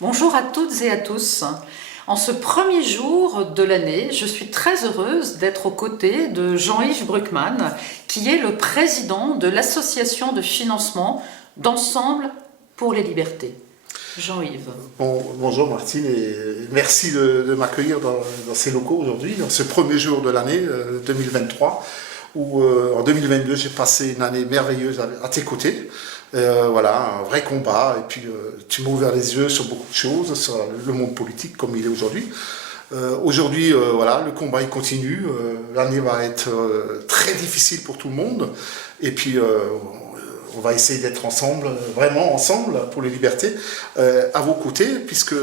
Bonjour à toutes et à tous. En ce premier jour de l'année, je suis très heureuse d'être aux côtés de Jean-Yves Bruckmann, qui est le président de l'association de financement d'Ensemble pour les libertés. Jean-Yves. Bonjour Martine et merci de m'accueillir dans ces locaux aujourd'hui, dans ce premier jour de l'année 2023, où en 2022 j'ai passé une année merveilleuse à tes côtés. Voilà, un vrai combat, et puis tu m'as ouvert les yeux sur beaucoup de choses, sur le monde politique comme il est aujourd'hui. Aujourd'hui, voilà, le combat il continue, l'année va être très difficile pour tout le monde, et puis on va essayer d'être ensemble, vraiment ensemble pour les libertés, à vos côtés, puisque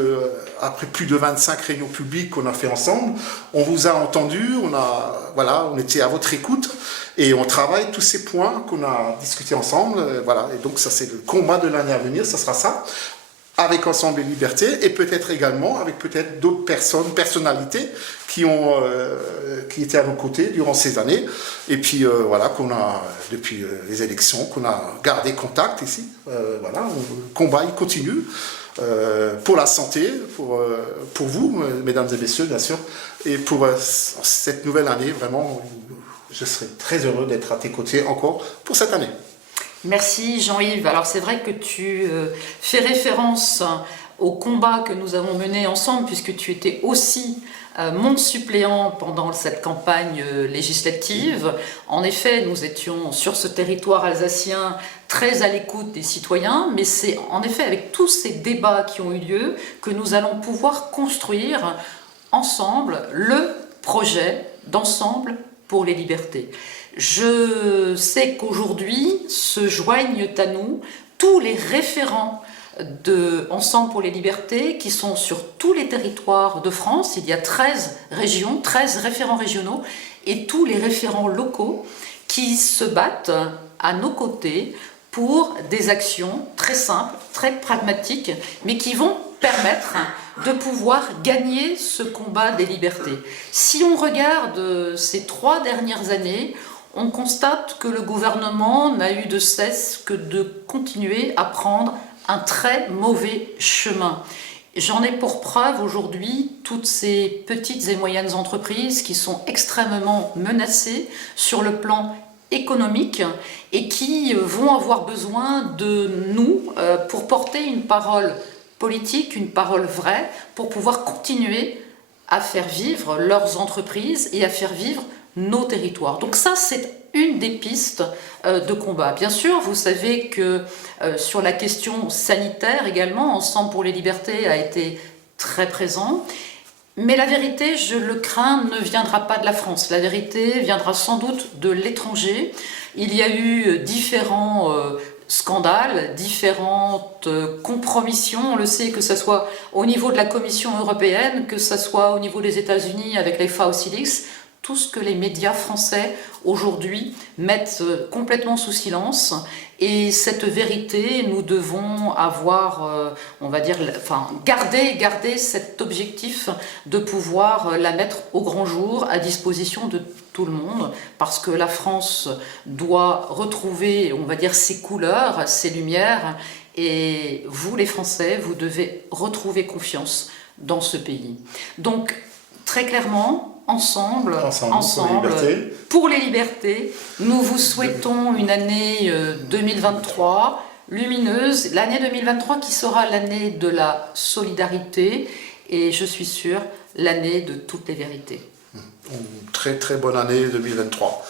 après plus de 25 réunions publiques qu'on a fait ensemble, on vous a entendu, on était à votre écoute, et on travaille tous ces points qu'on a discutés ensemble, voilà, et donc ça c'est le combat de l'année à venir, ça sera ça, avec Ensemble et Liberté, et peut-être également avec peut-être d'autres personnalités qui étaient à nos côtés durant ces années, et puis voilà, qu'on a, depuis les élections, qu'on a gardé contact ici, voilà, le combat il continue, pour la santé, pour vous, mesdames et messieurs, bien sûr, et pour cette nouvelle année, vraiment, je serai très heureux d'être à tes côtés encore pour cette année. Merci Jean-Yves. Alors c'est vrai que tu fais référence au combat que nous avons mené ensemble, puisque tu étais aussi mon suppléant pendant cette campagne législative. En effet, nous étions sur ce territoire alsacien très à l'écoute des citoyens, mais c'est en effet avec tous ces débats qui ont eu lieu que nous allons pouvoir construire ensemble le projet d'Ensemble pour les libertés. Je sais qu'aujourd'hui se joignent à nous tous les référents de Ensemble pour les libertés qui sont sur tous les territoires de France. Il y a 13 régions, 13 référents régionaux et tous les référents locaux qui se battent à nos côtés pour des actions très simples, très pragmatiques, mais qui vont permettre de pouvoir gagner ce combat des libertés. Si on regarde ces 3 dernières années, on constate que le gouvernement n'a eu de cesse que de continuer à prendre un très mauvais chemin. J'en ai pour preuve aujourd'hui toutes ces petites et moyennes entreprises qui sont extrêmement menacées sur le plan économique et qui vont avoir besoin de nous pour porter une parole politique, une parole vraie, pour pouvoir continuer à faire vivre leurs entreprises et à faire vivre nos territoires. Donc ça, c'est une des pistes de combat. Bien sûr, vous savez que sur la question sanitaire également, Ensemble pour les libertés a été très présent. Mais la vérité, je le crains, ne viendra pas de la France. La vérité viendra sans doute de l'étranger. Il y a eu différents scandales, différentes compromissions. On le sait, que ce soit au niveau de la Commission européenne, que ce soit au niveau des États-Unis avec les Fauci-Leaks. Tout ce que les médias français aujourd'hui mettent complètement sous silence, et cette vérité, nous devons avoir, on va dire, garder cet objectif de pouvoir la mettre au grand jour, à disposition de tout le monde, parce que la France doit retrouver, on va dire, ses couleurs, ses lumières, et vous les Français, vous devez retrouver confiance dans ce pays. Donc, très clairement, Ensemble pour les libertés, nous vous souhaitons une année 2023 lumineuse, l'année 2023 qui sera l'année de la solidarité et je suis sûre l'année de toutes les vérités. Une très très bonne année 2023.